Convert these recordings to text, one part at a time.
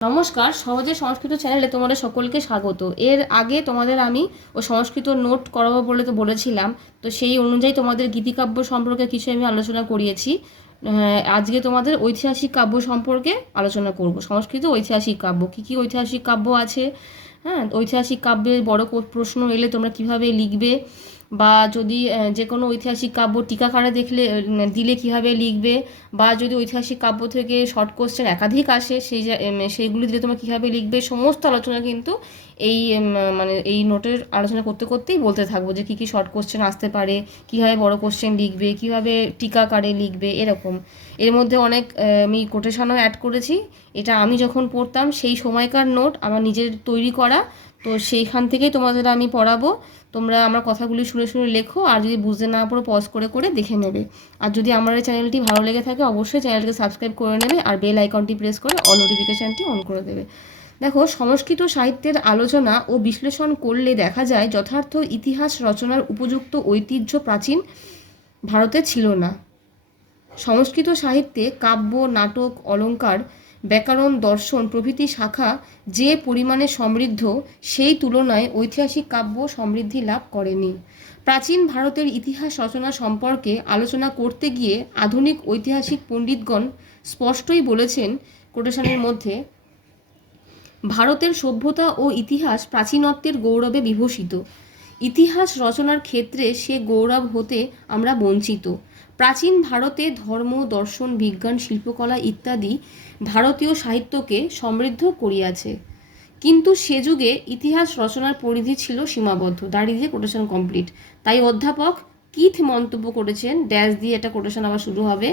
নমস্কার, সহজে সংস্কৃত চ্যানেলে তোমাদের সকলকে স্বাগত। এর আগে তোমাদের আমি সংস্কৃত নোট করাবো বলে তো বলেছিলাম, তো সেই অনুযায়ী তোমাদের গীতিকাব্য সম্পর্কে কিছু আমি আলোচনা করিয়েছি। আজকে তোমাদের ঐতিহাসিক কাব্য সম্পর্কে আলোচনা করব। সংস্কৃত ঐতিহাসিক কাব্য, কী কী ঐতিহাসিক কাব্য আছে, হ্যাঁ, ঐতিহাসিক কাব্যের বড় প্রশ্ন এলে তোমরা কিভাবে লিখবে, বা যদি যে কোনো ঐতিহাসিক কাব্য টিকাকারে দিলে কিভাবে লিখবে, বা যদি ঐতিহাসিক কাব্য থেকে শর্ট কোশ্চেন একাধিক আসে সেইগুলি দিলে তোমরা কীভাবে লিখবে, সমস্ত আলোচনা কিন্তু এই এই নোটের আলোচনা করতে করতেই বলতে থাকবো যে কী কী শর্ট কোশ্চেন আসতে পারে, কীভাবে বড় কোশ্চেন লিখবে, কীভাবে টিকাকারে লিখবে, এরকম। এর মধ্যে অনেক আমি কোটেশনও অ্যাড করেছি। এটা আমি যখন পড়তাম সেই সময়কার নোট, আমার নিজের তৈরি করা, তো সেইখান থেকেই তোমাদের আমি পড়াবো। তোমরা আমার কথাগুলি শুনে শুনে লেখো, আর যদি বুঝতে না পারো পজ করে করে দেখে নেবে। আর যদি আমার এই চ্যানেলটি ভালো লেগে থাকে অবশ্যই চ্যানেলটিকে সাবস্ক্রাইব করে নেবে, আর বেল আইকনটি প্রেস করে অল নোটিফিকেশানটি অন করে দেবে। দেখো, সংস্কৃত সাহিত্যের আলোচনা ও বিশ্লেষণ করলে দেখা যায় যথার্থ ইতিহাস রচনার উপযুক্ত ঐতিহ্য প্রাচীন ভারতে ছিল না। সংস্কৃত সাহিত্যে কাব্য, নাটক, অলঙ্কার, ব্যাকরণ, দর্শন প্রভৃতি শাখা যে পরিমাণে সমৃদ্ধ, সেই তুলনায় ঐতিহাসিক কাব্য সমৃদ্ধি লাভ করেনি। প্রাচীন ভারতের ইতিহাস রচনা সম্পর্কে আলোচনা করতে গিয়ে আধুনিক ঐতিহাসিক পণ্ডিতগণ স্পষ্টই বলেছেন কোটেশনের মধ্যে, ভারতের সভ্যতা ও ইতিহাস প্রাচীনত্বের গৌরবে বিভূষিত। ইতিহাস রচনার ক্ষেত্রে সে গৌরব হতে আমরা বঞ্চিত। প্রাচীন ভারতে ধর্ম, দর্শন, বিজ্ঞান, শিল্পকলা ইত্যাদি ভারতীয় সাহিত্যকে সমৃদ্ধ করিয়াছে, কিন্তু সে যুগে ইতিহাস রচনার পরিধি ছিল সীমাবদ্ধ। দাঁড়িয়ে দিয়ে কোটেশন কমপ্লিট। তাই অধ্যাপক কিথ মন্তব্য করেছেন, ড্যাশ দিয়ে এটা কোটেশন আবার শুরু হবে,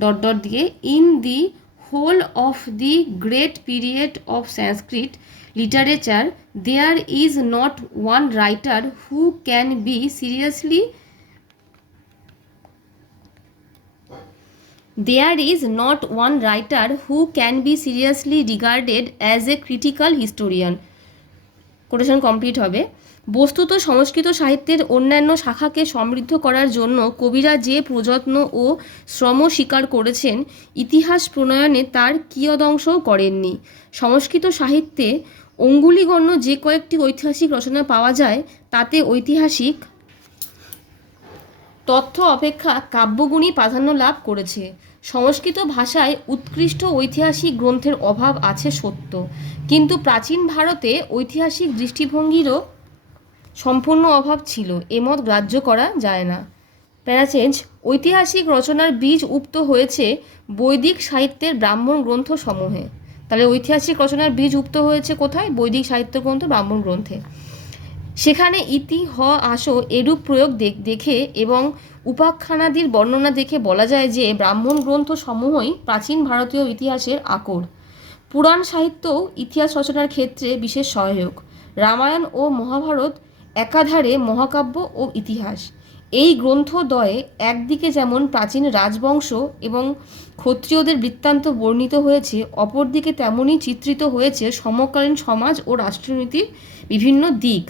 ডট ডট দিয়ে, in the whole of the great period of Sanskrit literature, there is not one writer who can be seriously regarded as a critical historian. Quotation complete হবে। বস্তুত সংস্কৃত সাহিত্যের অন্যান্য শাখাকে সমৃদ্ধ করার জন্য কবিরা যে প্রযত্ন ও শ্রম স্বীকার করেছেন, ইতিহাস প্রণয়নে তার কিয়দংশও করেননি। সংস্কৃত সাহিত্যে অঙ্গুলিগণ্য যে কয়েকটি ঐতিহাসিক রচনা পাওয়া যায়, তাতে ঐতিহাসিক তথ্য অপেক্ষা কাব্যগুণই প্রাধান্য লাভ করেছে। সংস্কৃত ভাষায় উৎকৃষ্ট ঐতিহাসিক গ্রন্থের অভাব আছে সত্য, কিন্তু প্রাচীন ভারতে ঐতিহাসিক দৃষ্টিভঙ্গিরও সম্পূর্ণ অভাব ছিল, এমত গ্রাহ্য করা যায় না। প্যারাচেঞ্জ, ঐতিহাসিক রচনার বীজ উপ্ত হয়েছে বৈদিক সাহিত্যের ব্রাহ্মণ গ্রন্থ সমূহে। তাহলে ঐতিহাসিক রচনার বীজ উপ্ত হয়েছে কোথায়? বৈদিক সাহিত্য গ্রন্থ, ব্রাহ্মণ গ্রন্থে। সেখানে ইতি হ আসো এরূপ প্রয়োগ দেখে এবং উপাখ্যানাদির বর্ণনা দেখে বলা যায় যে ব্রাহ্মণ গ্রন্থ সমূহই প্রাচীন ভারতীয় ইতিহাসের আকর। পুরাণ সাহিত্যও ইতিহাস রচনার ক্ষেত্রে বিশেষ সহায়ক। রামায়ণ ও মহাভারত একাধারে মহাকাব্য ও ইতিহাস। এই গ্রন্থদ্বয়ে একদিকে যেমন প্রাচীন রাজবংশ এবং ক্ষত্রিয়দের বৃত্তান্ত বর্ণিত হয়েছে, অপরদিকে তেমনই চিত্রিত হয়েছে সমকালীন সমাজ ও রাষ্ট্রনীতির বিভিন্ন দিক।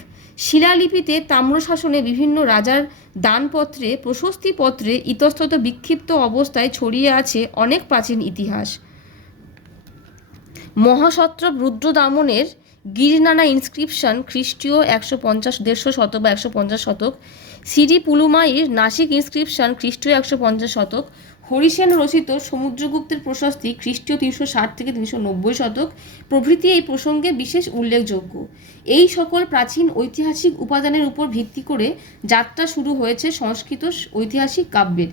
শিলালিপিতে তাম্রশাসনে বিভিন্ন রাজার দানপত্রে, প্রশস্তিপত্রে ইতস্তত বিক্ষিপ্ত অবস্থায় ছড়িয়ে আছে অনেক প্রাচীন ইতিহাস। মহাসত্রপ রুদ্রদামনের গিরিনানা ইনস্ক্রিপশন খ্রিস্টীয় 150 শতক বা 150 শতক, সিরি পুলুমাইয়ের নাসিক ইনস্ক্রিপশন খ্রিস্টীয় 150 শতক, হরিসেন রচিত সমুদ্রগুপ্তের প্রশস্তি খ্রিস্টীয় 360 থেকে 390 শতক প্রভৃতি এই প্রসঙ্গে বিশেষ উল্লেখযোগ্য। এই সকল প্রাচীন ঐতিহাসিক উপাদানের উপর ভিত্তি করে যাত্রা শুরু হয়েছে সংস্কৃত ঐতিহাসিক কাব্যের।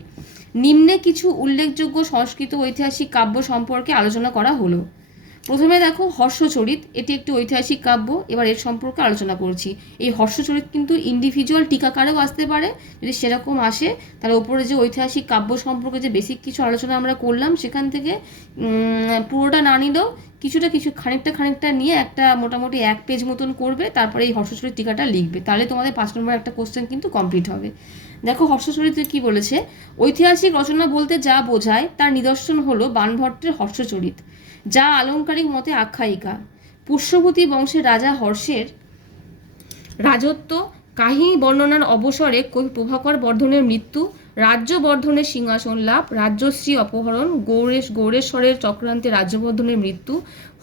নিম্নে কিছু উল্লেখযোগ্য সংস্কৃত ঐতিহাসিক কাব্য সম্পর্কে আলোচনা করা হলো। প্রথমে দেখো হর্ষচরিত, এটি একটি ঐতিহাসিক কাব্য। এবার এর সম্পর্কে আলোচনা করছি। এই হর্ষচরিত কিন্তু ইন্ডিভিজুয়াল টিকাকারেও আসতে পারে, যদি সেরকম আসে তাহলে ওপরে যে ঐতিহাসিক কাব্য সম্পর্কে যে বেসিক কিছু আলোচনা আমরা করলাম সেখান থেকে পুরোটা না নিলেও কিছু খানিকটা নিয়ে একটা মোটামুটি 1 পেজ মতন করবে, তারপরে এই হর্ষচরিত টিকাটা লিখবে, তাহলে তোমাদের 5 নম্বর একটা কোশ্চেন কিন্তু কমপ্লিট হবে। দেখো হর্ষচরিতে কি বলেছে, ঐতিহাসিক রচনা বলতে যা বোঝায় তার নিদর্শন হলো বাণভট্টের হর্ষচরিত, যা আলংকারিক মতে আখ্যায়িকা। পুষ্যভূতি বংশের রাজা হর্ষের রাজত্ব কাহিনী বর্ণনার অবসরে কবি প্রভাকর বর্ধনের মৃত্যু, রাজ্যবর্ধনের সিংহাসন লাভ, রাজ্যশ্রী অপহরণ, গৌড়েশ্বরের চক্রান্তে রাজ্যবর্ধনের মৃত্যু,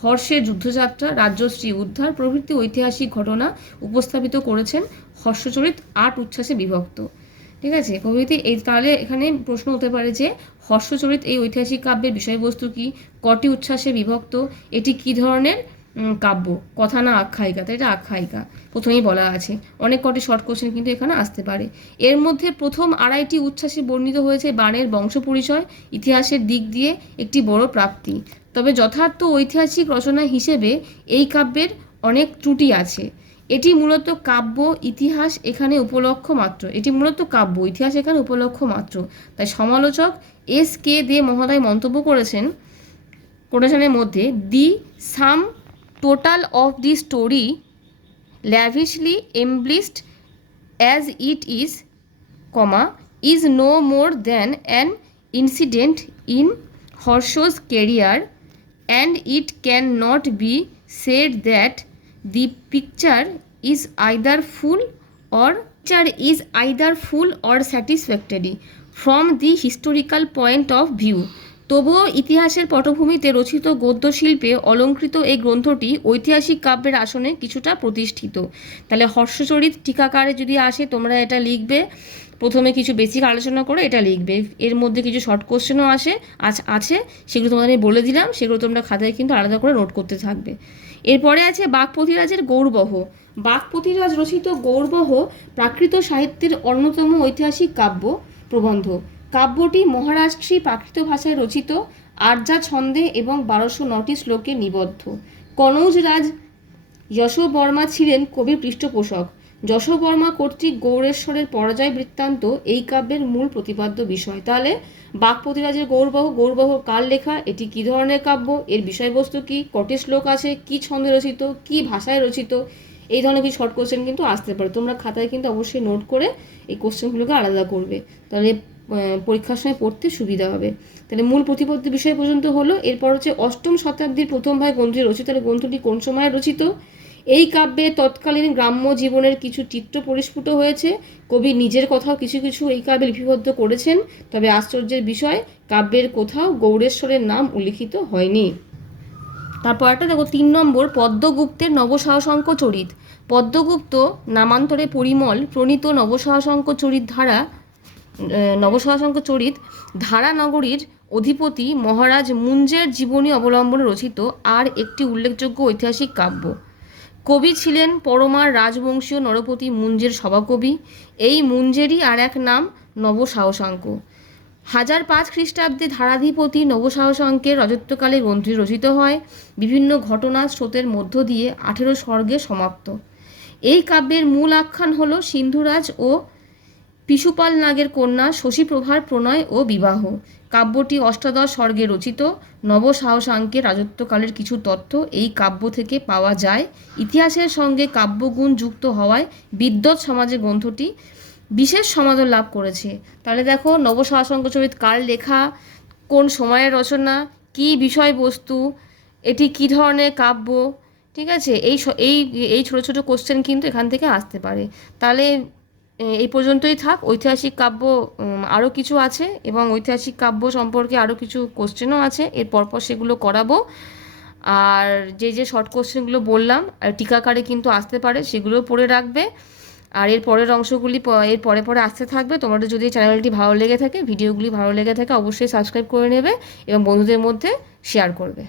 হর্ষের যুদ্ধযাত্রা, রাজ্যশ্রী উদ্ধার প্রভৃতি ঐতিহাসিক ঘটনা উপস্থাপিত করেছেন হর্ষচরিত 8 উচ্ছ্বাসে বিভক্ত। ঠিক আছে, প্রভৃতি। এই তাহলে এখানে প্রশ্ন হতে পারে যে হর্ষচরিত এই ঐতিহাসিক কাব্যের বিষয়বস্তু কি, কটি উচ্ছ্বাসে বিভক্ত, এটি কি ধরনের কাব্য, কথা না আখ্যায়িকা? তাই এটা আখ্যায়িকা, প্রথমেই বলা আছে। অনেক কটি শর্ট কোশ্চেন কিন্তু এখানে আসতে পারে। এর মধ্যে প্রথম আড়াইটি উচ্ছ্বাসে বর্ণিত হয়েছে বাণের বংশ পরিচয়, ইতিহাসের দিক দিয়ে একটি বড় প্রাপ্তি। তবে যথার্থ ঐতিহাসিক রচনা হিসেবে এই কাব্যের অনেক ত্রুটি আছে। এটি মূলত কাব্য, ইতিহাস এখানে উপলক্ষ মাত্র। এটি মূলত কাব্য, ইতিহাস এখানে উপলক্ষ মাত্র। তাই সমালোচক S.K. দে মহোদয় মন্তব্য করেছেন কোটেশনের মধ্যে, the sum total of the story lavishly embellished as it is, is no more than an incident in Harsha's career, and it cannot be said that the picture is either full or satisfactory from the historical point of view. তবুও ইতিহাসের পটভূমিতে রচিত গদ্যশিল্পে অলঙ্কৃত এই গ্রন্থটি ঐতিহাসিক কাব্যের আসনে কিছুটা প্রতিষ্ঠিত। তাহলে হর্ষচরিত টিকাকারে যদি আসে, তোমরা এটা লিখবে, প্রথমে কিছু বেসিক আলোচনা করে এটা লিখবে। এর মধ্যে কিছু শর্ট কোশ্চেনও আছে, সেগুলো তোমাদের আমি বলে দিলাম, সেগুলো তোমরা খাতায় কিন্তু আলাদা করে নোট করতে থাকবে। এরপরে আছে বাকপতিরাজের গৌরবহ। বাকপতিরাজ রচিত গৌরবহ প্রাকৃত সাহিত্যের অন্যতম ঐতিহাসিক কাব্য প্রবন্ধ। কাব্যটি মহারাষ্ট্রী প্রাকৃত ভাষায় রচিত, আর্যা ছন্দে এবং 1209টি শ্লোকে নিবদ্ধ। কনৌজ রাজ যশোবর্মা ছিলেন কবির পৃষ্ঠপোষক। যশোবর্মা কর্তৃক গৌড়েশ্বরের পরাজয় বৃত্তান্ত এই কাব্যের মূল প্রতিপাদ্য বিষয়। তাহলে বাকপতিরাজের গৌরবহ কার লেখা, এটি কী ধরনের কাব্য, এর বিষয়বস্তু কী, কটি শ্লোক আছে, কী ছন্দে রচিত, কী ভাষায় রচিত, এই ধরনের কিছু শর্ট কোশ্চেন কিন্তু আসতে পারে। তোমরা খাতায় কিন্তু অবশ্যই নোট করে এই কোশ্চেনগুলোকে আলাদা করবে, তাহলে পরীক্ষার সময় পড়তে সুবিধা হবে। তাহলে মূল প্রতিপাদ্য বিষয় পর্যন্ত হলো। এরপর হচ্ছে 8ম শতাব্দীর প্রথম ভাগে গ্রন্থটি রচিত। তাহলে গ্রন্থটি কোন সময়ে রচিত? এই কাব্যে তৎকালীন গ্রাম্য জীবনের কিছু চিত্র পরিস্ফুট হয়েছে। কবি নিজের কথাও কিছু কিছু এই কাব্যে লিপিবদ্ধ করেছেন। তবে আশ্চর্যের বিষয়, কাব্যের কোথাও গৌড়েশ্বরের নাম উল্লিখিত হয়নি। তারপর একটা দেখো 3 নম্বর, পদ্মগুপ্তের নবসাহসঙ্ক চরিত। পদ্মগুপ্ত নামান্তরে পরিমল প্রণীত নবসাহসঙ্ক চরিত ধারা নগরীর অধিপতি মহারাজ মুঞ্জের জীবনী অবলম্বনে রচিত আর একটি উল্লেখযোগ্য ঐতিহাসিক কাব্য। কবি ছিলেন পরমার রাজবংশীয় নরপতি মুঞ্জের সভাকবি। এই মুঞ্জেরই আর এক নাম নবসাহসাঙ্ক। 1005 খ্রিস্টাব্দে ধারাধিপতি নবসাহসাঙ্কের রাজত্বকালে গ্রন্থটি রচিত হয়। বিভিন্ন ঘটনা স্রোতের মধ্য দিয়ে 18 সর্গে সমাপ্ত। এই কাব্যের মূল আখ্যান হল সিন্ধুরাজ ও পিশুপাল নাগের কন্যা শশীপ্রভার প্রণয় ও বিবাহ। কাব্যটি 18 সর্গে রচিত। নবসাহসাঙ্কের রাজত্বকালের কিছু তথ্য এই কাব্য থেকে পাওয়া যায়। ইতিহাসের সঙ্গে কাব্যগুণ যুক্ত হওয়ায় বিদ্বৎ সমাজে গ্রন্থটি বিশেষ সমাদর লাভ করেছে। তাহলে দেখো, নবসাহসাঙ্ক চরিত কার লেখা, কোন সময়ের রচনা, কী বিষয়বস্তু, এটি কী ধরনের কাব্য। ঠিক আছে, এই ছোটো ছোটো কোশ্চেন কিন্তু এখান থেকে আসতে পারে। তাহলে এই পর্যন্তই থাক। ঐতিহাসিক কাব্য আরও কিছু আছে এবং ঐতিহাসিক কাব্য সম্পর্কে আরও কিছু কোশ্চেনও আছে, এর পরপর সেগুলো করাবো। আর যে শর্ট কোশ্চেনগুলো বললাম টিকাকারে কিন্তু আসতে পারে, সেগুলো পড়ে রাখবে। আর এর পরের অংশগুলি এর পরে আসতে থাকবে। তোমাদের যদি চ্যানেলটি ভালো লেগে থাকে, ভিডিওগুলি ভালো লেগে থাকে, অবশ্যই সাবস্ক্রাইব করে নেবে এবং বন্ধুদের মধ্যে শেয়ার করবে।